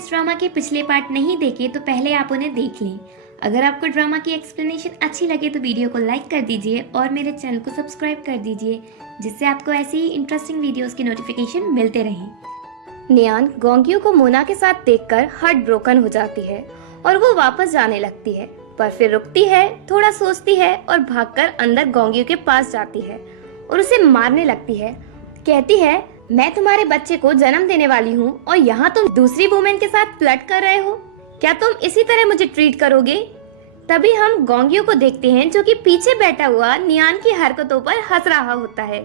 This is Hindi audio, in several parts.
इस ड्रामा के पिछले पार्ट नहीं देखे तो पहले आप उन्हें देख लें। अगर आपको ड्रामा की एक्सप्लेनेशन अच्छी लगे तो वीडियो को लाइक कर दीजिए और मेरे चैनल को सब्सक्राइब कर दीजिए, जिससे आपको ऐसी ही इंटरेस्टिंग वीडियोस की नोटिफिकेशन मिलते रहें। नियान गोंग्यू को मोना के साथ देखकर हार्ट ब्रोकन हो जाती है और वो वापस जाने लगती है, पर फिर रुकती है, थोड़ा सोचती है और भागकर अंदर गोंग्यू के पास जाती है और उसे मारने लगती है। कहती है, मैं तुम्हारे बच्चे को जन्म देने वाली हूँ और यहाँ तुम दूसरी वुमेन के साथ फ्लर्ट कर रहे हो। क्या तुम इसी तरह मुझे ट्रीट करोगे? तभी हम गोंग्यू को देखते हैं जो कि पीछे बैठा हुआ नियान की हरकतों पर हंस रहा होता है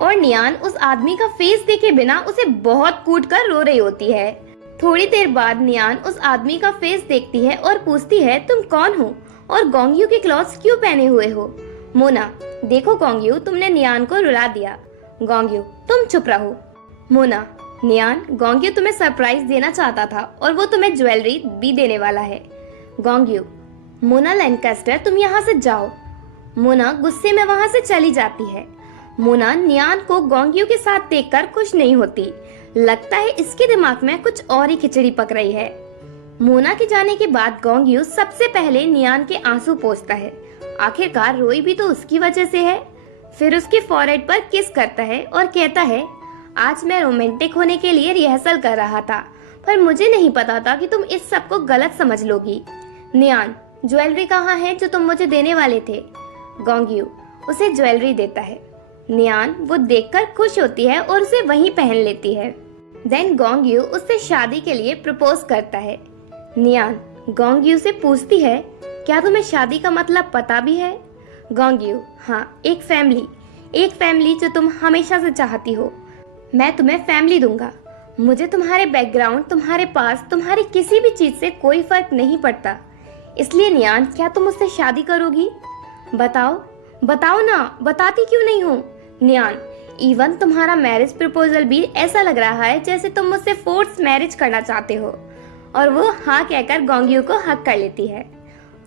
और नियान उस आदमी का फेस देखे बिना उसे बहुत कूट कर रो रही होती है। थोड़ी देर बाद नियान उस आदमी का फेस देखती है और पूछती है, तुम कौन हो और गोंग्यू के क्लॉथ्स क्यों पहने हुए हो? मोना, देखो गोंग्यू, तुमने नियान को रुला दिया। गोंग्यू, तुम चुप रहो। मोना, नियान, गोंग्यू तुम्हें सरप्राइज देना चाहता था और वो तुम्हें ज्वेलरी भी देने वाला है। गोंग्यू, मोना लैंकास्टर, तुम यहाँ से जाओ। मोना गुस्से में वहाँ से चली जाती है। मोना नियान को गोंग्यू के साथ देखकर खुश नहीं होती। लगता है इसके दिमाग में कुछ और ही खिचड़ी पक रही है। मोना के जाने के बाद गोंग्यू सबसे पहले नियान के आंसू पोंछता है। आखिरकार रोई भी तो उसकी वजह से है। फिर उसके फॉरहेड पर किस करता है और कहता है, आज मैं रोमांटिक होने के लिए रिहर्सल कर रहा था, पर मुझे नहीं पता था कि तुम इस सब को गलत समझ लोगी। नियान, ज्वेलरी कहाँ है जो तुम मुझे देने वाले थे? गोंग्यू उसे ज्वेलरी देता है। नियान वो देखकर खुश होती है और उसे वहीं पहन लेती है। देन गोंग्यू उससे शादी के लिए प्रपोज करता है। नियान गोंग्यू से पूछती है, क्या तुम्हें शादी का मतलब पता भी है? गोंग्यू, हाँ, एक फैमिली जो तुम हमेशा से चाहती हो। मैं तुम्हें फैमिली दूंगा। मुझे तुम्हारे बैकग्राउंड, तुम्हारे पास, तुम्हारी किसी भी चीज से कोई फर्क नहीं पड़ता। इसलिए नियान, क्या तुम मुझसे शादी करोगी? बताओ ना, बताती क्यों नहीं हो? नियान, इवन तुम्हारा मैरिज प्रपोजल भी ऐसा लग रहा है जैसे तुम मुझसे फोर्स मैरिज करना चाहते हो। और वो हाँ कहकर गोंग्यू को हक कर लेती है।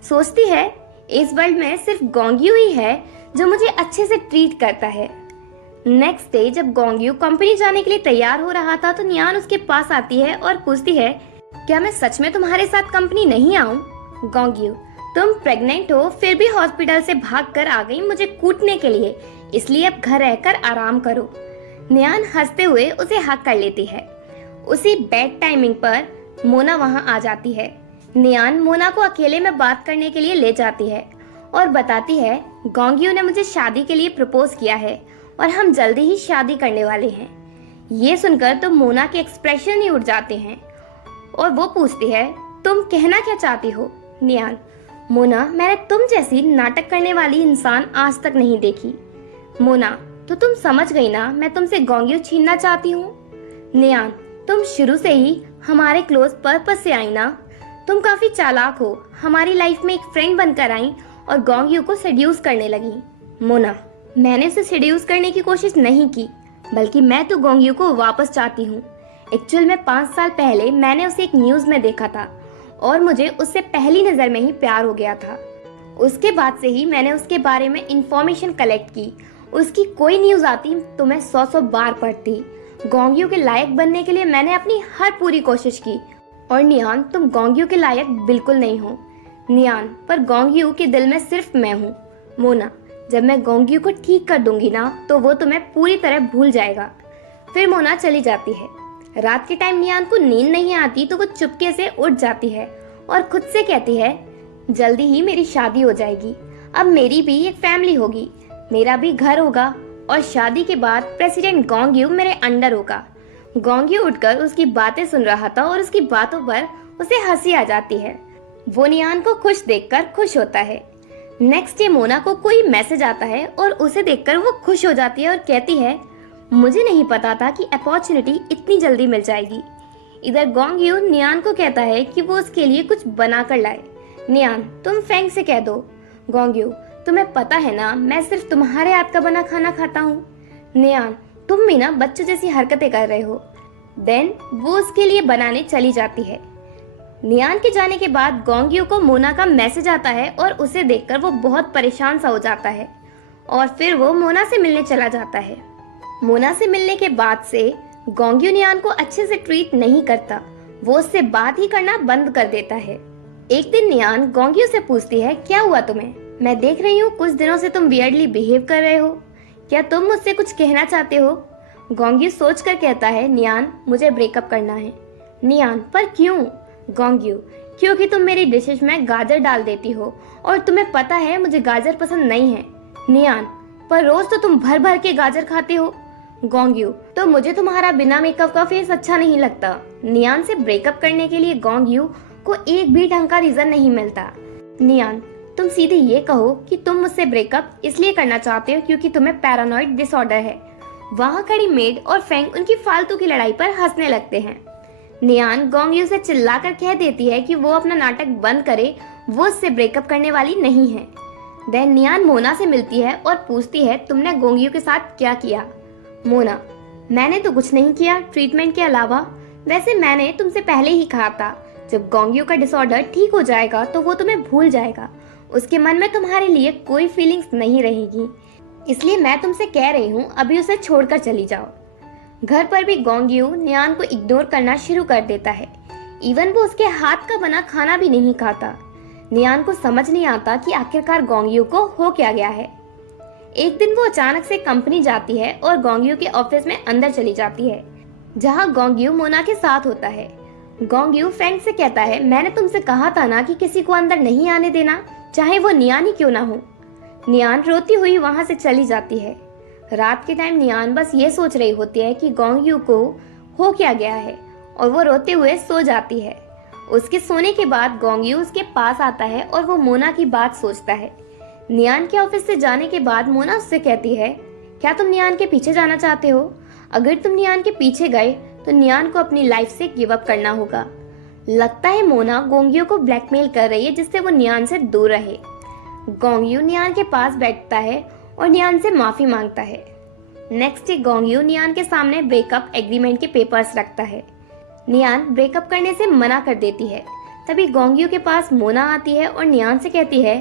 सोचती है, इस वर्ल्ड में सिर्फ गोंग्यू ही है जो मुझे अच्छे से ट्रीट करता है। नेक्स्ट डे जब गोंग्यू कंपनी जाने के लिए तैयार हो रहा था तो नियान उसके पास आती है और पूछती है, क्या मैं सच में तुम्हारे साथ कंपनी नहीं आऊं? गोंग्यू, तुम प्रेग्नेंट हो फिर भी हॉस्पिटल से भागकर आ गई मुझे कूटने के लिए, इसलिए अब घर रहकर आराम करो। नियान हंसते हुए उसे हक कर लेती है। उसी बैड टाइमिंग पर मोना वहां आ जाती है। नियान मोना को अकेले में बात करने के लिए ले जाती है और बताती है, गोंग्यू ने मुझे शादी के लिए प्रपोज किया है और हम जल्दी ही शादी करने वाले हैं। ये सुनकर तो मोना के एक्सप्रेशन ही उड़ जाते हैं और वो पूछती है, तुम कहना क्या चाहती हो? नियान, मोना, मैंने तुम जैसी नाटक करने वाली इंसान आज तक नहीं देखी। मोना, तो तुम समझ गई ना, मैं तुमसे गोंग्यू छीनना चाहती हूँ। नियान, तुम शुरू से ही हमारे क्लोज पर्पस से आई ना। तुम काफी चालाक हो, हमारी लाइफ में एक फ्रेंड बनकर आई और गोंग्यू को सेड्यूस करने लगी। मोना, मैंने उसे सेड्यूस करने की कोशिश नहीं की, बल्कि मैं तो गोंग्यू को वापस चाहती हूँ। एक्चुअल में 5 साल पहले मैंने उसे एक न्यूज में देखा था और मुझे उससे पहली नजर में ही प्यार हो गया था। उसके बाद से ही मैंने उसके बारे में इंफॉर्मेशन कलेक्ट की। उसकी कोई न्यूज आती तो मैं 100 बार पढ़ती। गोंग्यू के लायक बनने के लिए मैंने अपनी हर पूरी कोशिश की। और नियान, तुम गोंग्यू के लायक बिल्कुल नहीं हो। नियान, पर गोंग्यू के दिल में सिर्फ मैं हूँ। मोना, जब मैं गोंग्यू को ठीक कर दूंगी ना तो वो तुम्हें पूरी तरह भूल जाएगा। फिर मोना चली जाती है। रात के टाइम नियान को नींद नहीं आती तो वो चुपके से उठ जाती है और खुद से कहती है, जल्दी ही मेरी शादी हो जाएगी। अब मेरी भी एक फैमिली होगी, मेरा भी घर होगा और शादी के बाद प्रेसिडेंट गोंग्यू मेरे अंडर होगा। गोंग्यू उठकर उसकी बातें सुन रहा था और उसकी बातों पर उसे हंसी आ जाती है। वो नियान को खुश देखकर खुश होता है। नेक्स्ट डे मोना को कोई मैसेज आता है और उसे देखकर वो खुश हो जाती है और कहती है, मुझे नहीं पता था कि अपॉर्चुनिटी इतनी जल्दी मिल जाएगी। इधर गोंग्यू नियान को कहता है कि वो उसके लिए कुछ बना कर लाए। नियान, तुम फेंग से कह दो। गोंग्यू, तुम्हें पता है ना, मैं सिर्फ तुम्हारे हाथ का बना खाना खाता हूँ। नियान, तुम भी ना बच्चों जैसी हरकतें कर रहे हो। देन वो उसके लिए बनाने चली जाती है। नियान के जाने के बाद गोंग्यू को मोना का मैसेज आता है और उसे देखकर वो बहुत परेशान सा हो जाता है और फिर वो मोना से मिलने चला जाता है। मोना से मिलने के बाद से गोंग्यू नियान को अच्छे से ट्रीट नहीं करता। वो उससे बात ही करना बंद कर देता है। एक दिन नियान गोंग्यू से पूछती है, क्या हुआ तुम्हें? मैं देख रही हूँ कुछ दिनों से तुम वियर्डली बिहेव कर रहे हो, क्या तुम मुझसे कुछ कहना चाहते हो? गोंग्यू सोच कर कहता है, नियान मुझे ब्रेकअप करना है। नियान, पर क्यों? गोंग्यू, क्योंकि तुम मेरी डिशेज में गाजर डाल देती हो और तुम्हें पता है मुझे गाजर पसंद नहीं है। नियान, पर रोज तो तुम भर भर के गाजर खाते हो। गोंग्यू, तो मुझे तुम्हारा बिना मेकअप का फेस अच्छा नहीं लगता। नियान से ब्रेकअप करने के लिए गोंग्यू को एक भी ढंग का रीजन नहीं मिलता। नियान, तुम सीधे ये कहो कि तुम मुझसे ब्रेकअप इसलिए करना चाहते हो क्योंकि तुम्हें पैरानॉइड डिसऑर्डर है। वहाँ खड़ी मेड और फेंग उनकी फालतू की लड़ाई पर हंसने लगते हैं। नियान गोंग्यू से चिल्लाकर कह देती है कि वो अपना नाटक बंद करे, वो उससे ब्रेकअप करने वाली नहीं है। देन नियान मोना से मिलती है और पूछती है, तुमने गोंग्यू के साथ क्या किया? मोना, मैंने तो कुछ नहीं किया ट्रीटमेंट के अलावा। वैसे मैंने तुमसे पहले ही कहा था, जब गोंग्यू का डिसऑर्डर ठीक हो जाएगा तो वो तुम्हें भूल जाएगा, उसके मन में तुम्हारे लिए कोई फीलिंग्स नहीं रहेगी, इसलिए मैं तुमसे कह रही हूँ अभी उसे छोड़कर चली जाओ। घर पर भी गोंग्यू नियान को इग्नोर करना शुरू कर देता है। इवन वो उसके हाथ का बना खाना भी नहीं खाता। नियान को समझ नहीं आता कि आखिरकार गोंग्यू को हो क्या गया है। एक दिन वो अचानक से कंपनी जाती है और गोंग्यू के ऑफिस में अंदर चली जाती है, जहाँ गोंग्यू मोना के साथ होता है। गोंग्यू फेंग से कहता है, मैंने तुमसे कहा था ना कि किसी को अंदर नहीं आने देना, चाहे वो नियान ही क्यों ना हो। नियान रोती हुई वहां से चली जाती है। रात के टाइम नियान बस ये सोच रही होती है कि गोंग्यू को हो क्या गया है और वो रोते हुए सो जाती है। उसके सोने के बाद गोंग्यू उसके पास आता है और वो मोना की बात सोचता है। नियान के ऑफिस से जाने के बाद मोना उससे कहती है, क्या तुम नियान के पीछे जाना चाहते हो? अगर तुम नियान के पीछे गए तो नियान को अपनी लाइफ से गिव अप करना होगा। लगता है मोना गोंग्यू को ब्लैकमेल कर रही है जिससे वो नियान से दूर रहे। गोंग्यू नियान के पास बैठता है और नियान से माफी मांगता है। नेक्स्ट डे गोंग्यू नियान के सामने ब्रेकअप एग्रीमेंट के पेपर्स रखता है। नियान ब्रेकअप करने से मना कर देती है। तभी गोंग्यू के पास मोना आती है और नियान से कहती है,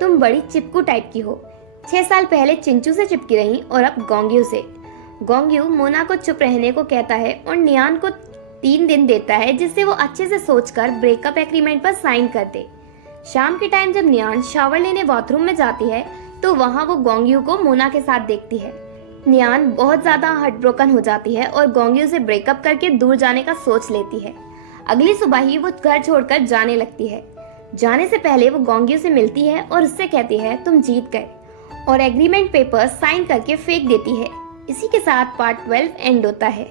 तुम बड़ी चिपकू टाइप की हो। 6 साल पहले चिंचू से चिपकी रही और अब गोंग्यू से। गोंग्यू मोना को चुप रहने को कहता है और नियान को 3 दिन देता है जिससे वो अच्छे से सोचकर ब्रेकअप एग्रीमेंट पर साइन कर दे। शाम के टाइम जब नियान शावर लेने बाथरूम में जाती है तो वहाँ वो गोंग्यू को मोना के साथ देखती है। नियान बहुत ज्यादा हार्ट ब्रोकन हो जाती है और गोंग्यू से ब्रेकअप करके दूर जाने का सोच लेती है। अगली सुबह ही वो घर छोड़कर जाने लगती है। जाने से पहले वो गोंग्यू से मिलती है और उससे कहती है, तुम जीत गए, और एग्रीमेंट पेपर साइन करके फेंक देती है। इसी के साथ पार्ट 12 एंड होता है।